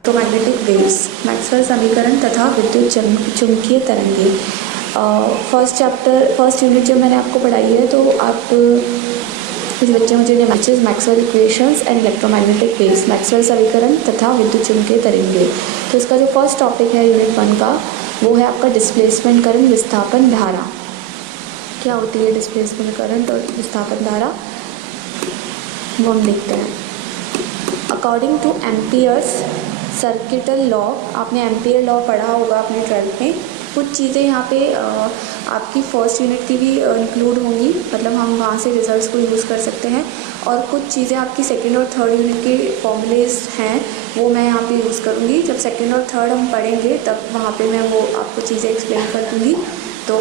Electromagnetic waves, Maxwell समीकरण तथा विद्युत चुंबकीय तरंगे। फर्स्ट यूनिट जब मैंने आपको पढ़ाई है तो आप कुछ बच्चे मुझे matches Maxwell equations and electromagnetic waves, Maxwell समीकरण तथा विद्युत चुंबकीय तरंगे। तो इसका जो फर्स्ट टॉपिक है यूनिट 1 का, वो है आपका डिस्प्लेसमेंट करंट, विस्थापन धारा। क्या होती है डिस्प्लेसमेंट करंट और विस्थापन धारा, वो हम देखते हैं। According to Ampere's circuital law, आपने एम्पियर लॉ पढ़ा होगा अपने 12th में। कुछ चीज़ें यहाँ पे आपकी फर्स्ट यूनिट की भी इंक्लूड होंगी, मतलब हम वहाँ से रिजल्ट्स को यूज़ कर सकते हैं। और कुछ चीज़ें आपकी सेकेंड और थर्ड यूनिट के फॉर्मूलेज हैं, वो मैं यहाँ पे यूज़ करूँगी। जब सेकेंड और थर्ड हम पढ़ेंगे तब वहाँ पे मैं वो आपको चीज़ें एक्सप्लेन कर दूँगी। तो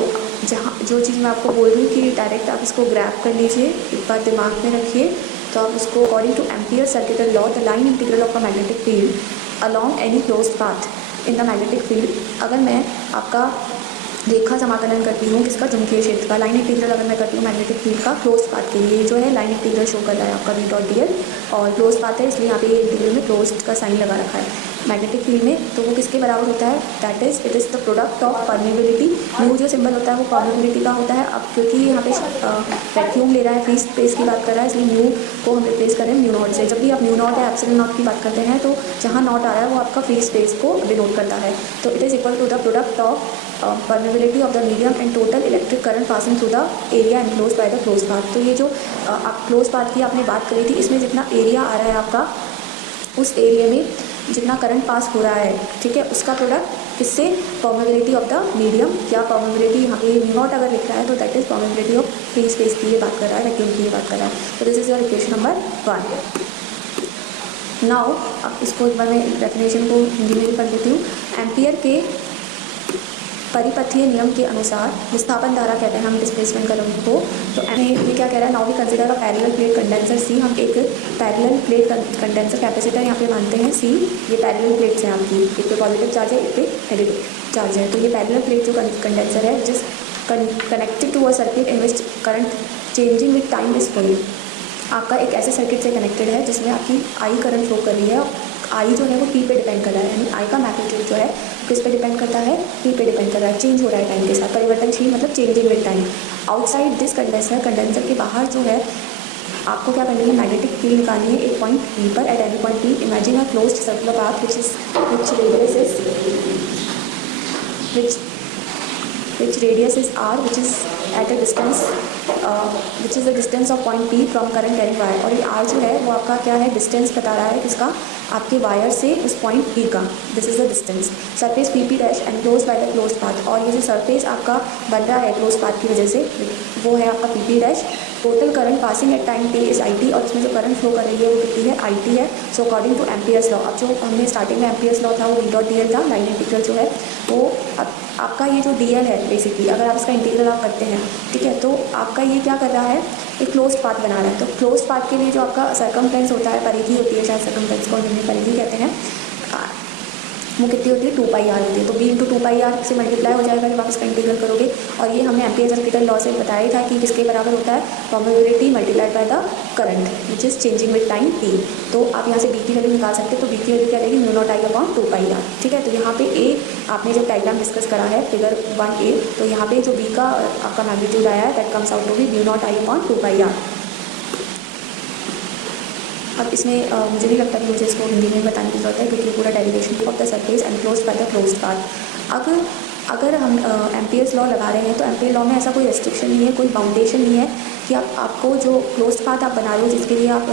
जो चीज़ मैं आपको बोल रही हूँ कि डायरेक्ट आप इसको ग्रैब कर लीजिए, एक बार दिमाग में रखिए। तो आप उसको according two ampere circuital law, the line integral of a magnetic field along any closed path in the magnetic field. अगर मैं आपका रेखा समाकलन करती हूँ किसका, चुंबकीय क्षेत्र का, लाइन इंटीग्रल अगर मैं करती हूँ मैग्नेटिक फील्ड का क्लोज पाथ के लिए, जो है लाइन इंटीग्रल शो कर रहा है आपका v.dl, और क्लोज पाथ है इसलिए यहाँ पे ये इंटीग्रल में क्लोज का साइन लगा रखा है मैग्नेटिक फील्ड में। तो वो किसके बराबर होता है, that is it is the product of permeability. Mu जो सिंबल होता है वो परमेबिलिटी का होता है। अब क्योंकि यहाँ पे वैक्यूम ले रहा है, फ्री स्पेस की बात कर रहा है, इसलिए म्यू को हम रिप्लेस करें म्यू नॉट से। जब भी आप म्यू नॉट या एप्सिलॉन नॉट की बात करते हैं तो जहाँ नॉट आ रहा है वो आपका फ्री स्पेस को डिनोट करता है। तो it is equal to the product of permeability of the medium and total electric current passing through the area enclose by the close path. तो ये जो आप क्लोज पाथ की आपने बात करी थी, इसमें जितना एरिया आ रहा है आपका, उस एरिया में जितना करंट पास हो रहा है, ठीक है, उसका प्रोडक्ट किससे, परमेबिलिटी ऑफ द मीडियम, या परमेबिलिटी यहाँ पे म्यू नॉट अगर लिख रहा है तो that is permeability of free space की ये बात कर रहा है, वैक्यूम की ये बात कर रहा है। तो this is your equation number 1। Now अब इसको एक बार मैं डेफिनेशन को हिंदी में भी पढ़ लेती हूँ। एम्पियर के परिपथीय नियम के अनुसार विस्थापन धारा कहते हैं हम डिस्प्लेसमेंट करंट को। तो ये क्या कह रहा है, now we consider a parallel plate condenser C. हम एक पैरेलल प्लेट कंडेंसर कैपेसिटर यहाँ पे मानते हैं सी। ये पैरेलल प्लेट्स हैं आपकी, एक पे पॉजिटिव चार्ज है, एक पे नेगेटिव चार्ज है। तो ये पैरेलल प्लेट जो कंडेंसर है जिस connected to a circuit in which current changing with time is flow. आपका एक ऐसे सर्किट से कनेक्टेड है जिसमें आपकी आई करंट फ्लो कर रही है। आई जो है वो पी पे डिपेंड कर रहा है, यानी आई का मैग्नीट्यूड जो है किस पे डिपेंड करता है, पी पे डिपेंड कर रहा है, चेंज हो रहा है टाइम के साथ, परिवर्तनशील मतलब changing with time. Outside this condenser, condenser के बाहर जो है आपको क्या करनी है, मैग्नेटिक फील्ड निकालनी है एक पॉइंट पी पर, at any point P. Imagine a closed circular path which radius is r, which is at a distance which is the distance of point P from current carrying wire। और ये r जो है वो आपका क्या है, distance बता रहा है किसका, आपके वायर से उस पॉइंट P का। This is the distance. Surface P P dash enclose by the close path. और ये जो सरफेस आपका बन रहा है क्लोज पाथ की वजह से, वो है आपका P P dash. Total current passing at time T is I T, और इसमें जो करंट फ्लो कर रही है वो कितनी है, आई टी है। So according to Ampere's law, अब जो हमने स्टार्टिंग में एम्पियर्स लॉ था वो v.dl था, लाइन इंटीग्रल जो है वो आपका ये जो dl है बेसिकली, अगर आप इसका इंटीग्रल आप करते हैं, ठीक है, तो आपका ये क्या कर रहा है, एक क्लोज पाथ बना रहा है। तो क्लोज पाथ के लिए जो आपका सर्कमफ्रेंस होता है, परिधि होती है, शायद सर्कमफ्रेंस को हिंदी में परिधि कहते हैं, वो कितनी होती है, 2πr होती है। तो b इंटू 2πr से मल्टीप्लाई हो जाएगा जब आप इसका इंटीग्रल करोगे। और ये हमने एम्पियर सर्किटल लॉ से बताया था कि किसके बराबर होता है, permeability multiplied by the current which is changing with time t। तो आप यहाँ से b की वैल्यू निकाल सकते हैं। तो b की वैल्यू क्या रहेगी, mu naught I upon 2πr, ठीक है। तो यहाँ पे a आपने जब डायग्राम डिस्कस करा है फिगर 1a, तो यहाँ पे जो b का आपका मैग्नीट्यूड आया है that comes out to be mu naught I upon 2πr। अब इसमें मुझे नहीं लगता कि मुझे इसको हिंदी में बताने की जरूरत है, क्योंकि पूरा derivation of the surface enclosed by the closed path. अगर हम एम्पियर्स लॉ लगा रहे हैं तो एम्पियर लॉ में ऐसा कोई रेस्ट्रिक्शन नहीं है, कोई बाउंडेशन नहीं है कि आपको जो क्लोज्ड पाथ आप बना रहे हो, जिसके लिए आप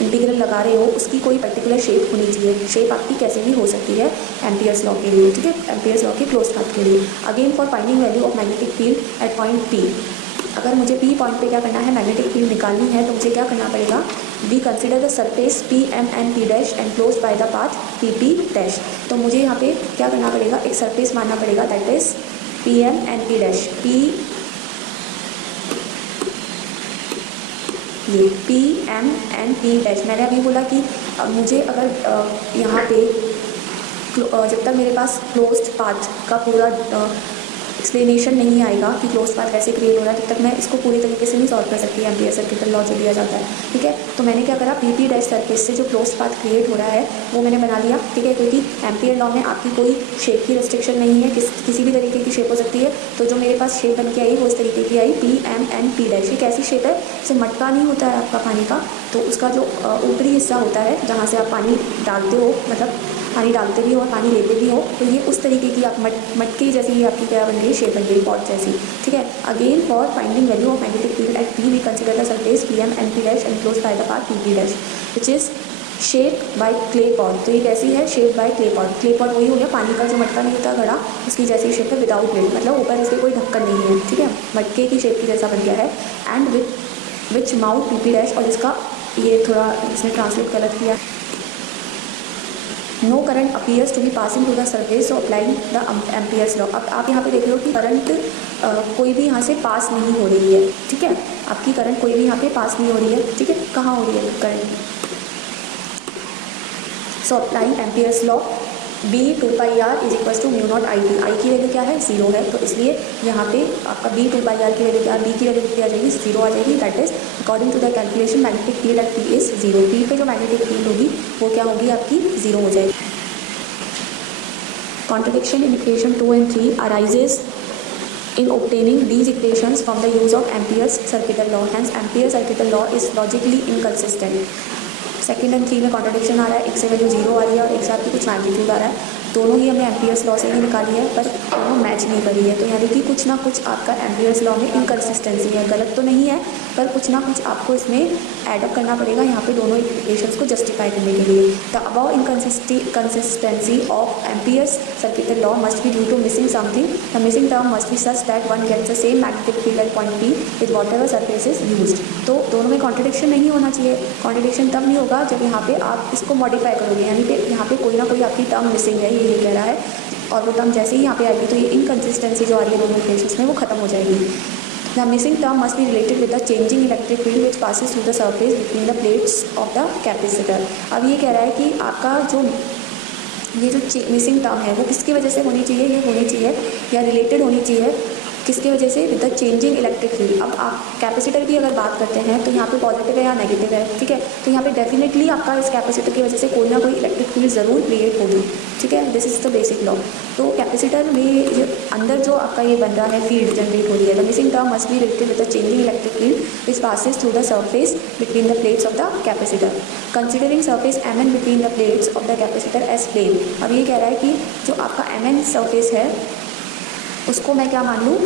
इंटीग्रल लगा रहे हो, उसकी कोई पर्टिकुलर शेप होनी चाहिए। शेप आपकी कैसे भी हो सकती है एम्पियर्स लॉ के लिए, ठीक है, एम्पियर्स लॉ के क्लोज्ड पाथ के लिए। Again for finding value of magnetic field at point P, अगर मुझे पी पॉइंट पे क्या करना है, मैग्नेटिक फील्ड निकालनी है, तो मुझे क्या करना पड़ेगा, we consider the surface P M N P dash enclose by the path P P dash. तो मुझे यहाँ पे क्या करना पड़ेगा, एक सरफेस मानना पड़ेगा that is P M N P dash, ये P M N P dash. मैंने अभी बोला कि मुझे अगर यहाँ पे जब तक मेरे पास क्लोज्ड पाथ का पूरा एक्सप्लेनेशन नहीं आएगा कि क्लोज पाथ कैसे क्रिएट हो रहा है, तब तक मैं इसको पूरी तरीके से नहीं सॉल्व कर सकती एम्पियर सर्किटल लॉ जो दिया जाता है। ठीक है, तो मैंने क्या करा, पी डैश सरफेस से जो क्लोज पाथ क्रिएट हो रहा है वो मैंने बना लिया। ठीक है, क्योंकि एम्पियर लॉ में आपकी कोई शेप की रिस्ट्रिक्शन नहीं है, किसी भी तरीके की शेप हो सकती है। तो जो मेरे पास शेप बन के आई वो इस तरीके की आई, P M N P dash. ये कैसी शेप है, जैसे मटका नहीं होता है आपका पानी का, तो उसका जो ऊपरी हिस्सा होता है जहाँ से आप पानी डालते हो, मतलब पानी डालते भी हो और पानी लेते भी हो, तो ये उस तरीके की आप मटके जैसी ये आपकी क्या बन गई, शेप बन गई, पॉट जैसी। ठीक है, again for finding value of magnetic field at P we consider the surface P M N P dash enclosed by the path P P dash which is shape by clay pot. तो ये कैसी है, shape by clay pot. Clay pot वही हो गया, पानी का जो मटका नहीं होता घड़ा, उसकी जैसी शेप है विदाउट लिड, मतलब ऊपर इसके कोई ढक्कन नहीं है। ठीक है, मटके की शेप की जैसा बन गया है। And which mouth P P dash, और इसका ये थोड़ा इसने ट्रांसलेट गलत किया, no current appears to be passing to the surface, so applying the Ampere's law. अब आप यहाँ पे देख लो कि करंट कोई भी यहाँ से पास नहीं हो रही है। ठीक है, आपकी करंट कोई भी यहाँ पे पास नहीं हो रही है। ठीक है, कहाँ हो रही है current, so applying Ampere's law B 2πr is equals to mu naught I T. I की वैल्यू क्या है, 0 है, तो इसलिए यहाँ पे आपका बी 2πr की वैल्यू क्या है, बी की वैल्यू कितनी आ जाएगी, 0 आ जाएगी। That is according to the calculation magnetic field at P is 0। P पे जो मैग्नेटिक फील्ड होगी वो क्या होगी, आपकी 0 हो जाएगी। Contradiction in equation 2 and 3 arises in obtaining these equations from the use of Ampere's circuital law. Hence, Ampere's circuital law is logically inconsistent. Second and 3 में कॉन्ट्रडिक्शन आ रहा है, एक से वैल्यू 0 आ रही है और एक से आपकी कुछ मैग्नीट्यूड आ रहा है। दोनों ही हमने एम्पियर्स लॉ से ही निकाली है, पर दोनों मैच नहीं करी है। तो यानी कि कुछ ना कुछ आपका एम्पियर्स लॉ में इनकन्सिस्टेंसी है, गलत तो नहीं है, पर कुछ ना कुछ आपको इसमें एडअप करना पड़ेगा यहाँ पे दोनों इक्वेशंस को जस्टिफाई करने के लिए। The above inconsistency of Ampere's circuital law must be due to missing something. The missing term must be such that one gets the same magnetic field at point P with whatever surface is used. तो दोनों में contradiction नहीं होना चाहिए। Contradiction तब नहीं होगा जब यहाँ पे आप इसको मॉडिफाई करोगे, यानी कि यहाँ पे कोई ना कोई आपकी टर्म मिसिंग है, ये कह रहा है, और वो टर्म जैसे ही यहाँ पे आएगी तो ये इनकन्सिस्टेंसी जो आ रही है दोनों इक्वेशंस में वो खत्म हो जाएगी। The missing term must be related with the changing electric field which passes through the surface between the plates of the capacitor. अब ये कह रहा है कि आपका जो ये जो मिसिंग टर्म है वो किसकी वजह से होनी चाहिए, ये होनी चाहिए या रिलेटेड होनी चाहिए किसकी वजह से, with the changing electric field. अब आप कैपेसिटर की अगर बात करते हैं तो यहाँ पे पॉजिटिव है या नेगेटिव है। ठीक है, तो यहाँ पे डेफिनेटली आपका इस कैपेसिटर की वजह से कोई ना कोई इलेक्ट्रिक फील्ड ज़रूर क्रिएट होगी। ठीक है, this is the basic law. तो कैपेसिटर में जो अंदर जो आपका ये बन रहा है फील्ड जनरेट हो रही है, the missing term must be related with the changing electric field which passes through the surface between the plates of the capacitor considering surface M N between the plates of the capacitor as plane. अब ये कह रहा है कि जो आपका M N surface है उसको मैं क्या मान लूँ,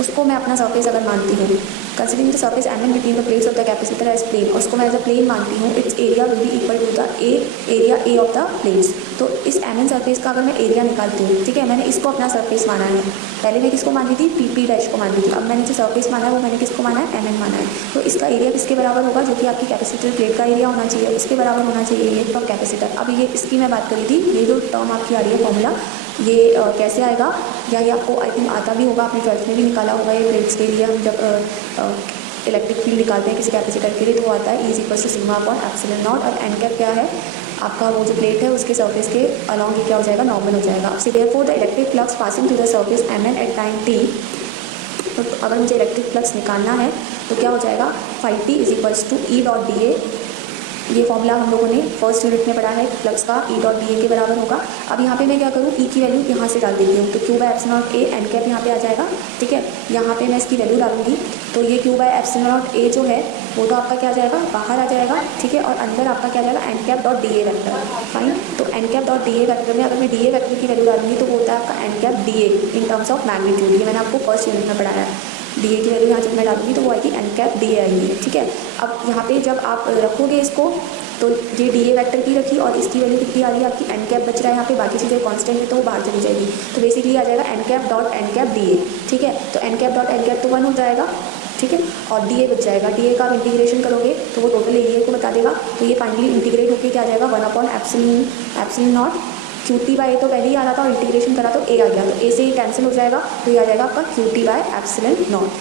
उसको मैं अपना सरफेस अगर मानती हूँ, considering the surface M N between the plates of the capacitor as plane, उसको मैं एज अ प्लेन मानती हूँ, it's area will be equal to the area A of the plates. तो इस एम एन सरफेस का अगर मैं area निकालती हूँ, ठीक है, मैंने इसको अपना सरफेस माना है, पहले मैं किसको मानी थी, पी पी डैश को मानी थी, अब मैंने जो सरफेस माना है वो मैंने किसको माना है, एम एन माना है। तो इसका एरिया किसके बराबर होगा, जो कि आपकी कैपेसिटर प्लेट का एरिया होना चाहिए, उसके बराबर होना चाहिए ये ऑफ कैपेसिटर। अब ये इसकी मैं बात करी थी, ये जो टर्म आपकी आ रही है फॉर्मूला, ये कैसे आएगा, या ये आपको आई थिंक आता भी होगा, आपने 12th में भी निकाला होगा ये प्लेट्स के लिए। हम जब इलेक्ट्रिक फील्ड निकालते हैं किसी कैपेसिटर के लिए तो वो आता है is equal to sigma upon epsilon naught. और एन कैप क्या है, आपका वो जो प्लेट है उसके सरफेस के अलॉन्ग ये क्या हो जाएगा, नॉर्मल हो जाएगा। अब therefore the electric flux passing through the surface M N at time T, तो अगर मुझे इलेक्ट्रिक फ्लक्स निकालना है तो क्या हो जाएगा, phi T is equals to E dot D A. ये फॉर्मूला हम लोगों ने फर्स्ट यूनिट में पढ़ा है, फ्लक्स का ई डॉट डी ए के बराबर होगा। अब यहाँ पे मैं क्या करूँ, ई की वैल्यू यहाँ से डाल देती हूँ, तो Q by epsilon naught A N cap यहाँ पे आ जाएगा। ठीक है, यहाँ पे मैं इसकी वैल्यू डालूंगी तो ये क्यू बाय एप्सिलॉन नॉट ए जो है वो तो आपका क्या आ जाएगा, बाहर आ जाएगा। ठीक है, और अंदर आपका क्या आ जाएगा, N cap dot D A vector. Fine, तो N cap dot D A vector में अगर मैं डी ए वैक्टर की वैल्यू डालूंगी तो वो होता है आपका n cap D A in terms of magnitude. ये मैंने आपको फर्स्ट यूनिट में पढ़ाया है। डी ए की वैल्यू यहाँ जब मैं डालूंगी तो वो आएगी एन कैप डी ए आएगी। ठीक है, अब यहाँ पे जब आप रखोगे इसको तो ये डी ए वैक्टर की रखी और इसकी वैल्यू कितनी आ रही है आपकी, एन कैप बच रहा है यहाँ पे, बाकी चीज़ें कांस्टेंट है तो वो बाहर चली जाएगी। तो बेसिकली आ जाएगा N cap dot N cap D A. ठीक है, तो N cap dot N cap तो 1 हो जाएगा। ठीक है, और डी ए बच जाएगा, डी ए का आप इंटीग्रेशन करोगे तो वो टोटल एरिया को बता देगा। तो ये फाइनली इंटीग्रेट होकर क्या आ जाएगा, 1 upon epsilon naught q t by A तो पहले ही आ रहा था और इंटीग्रेशन करा तो ए आ गया, तो ए से ही कैंसिल हो जाएगा, तो ये आ जाएगा आपका Q t bye epsilon not.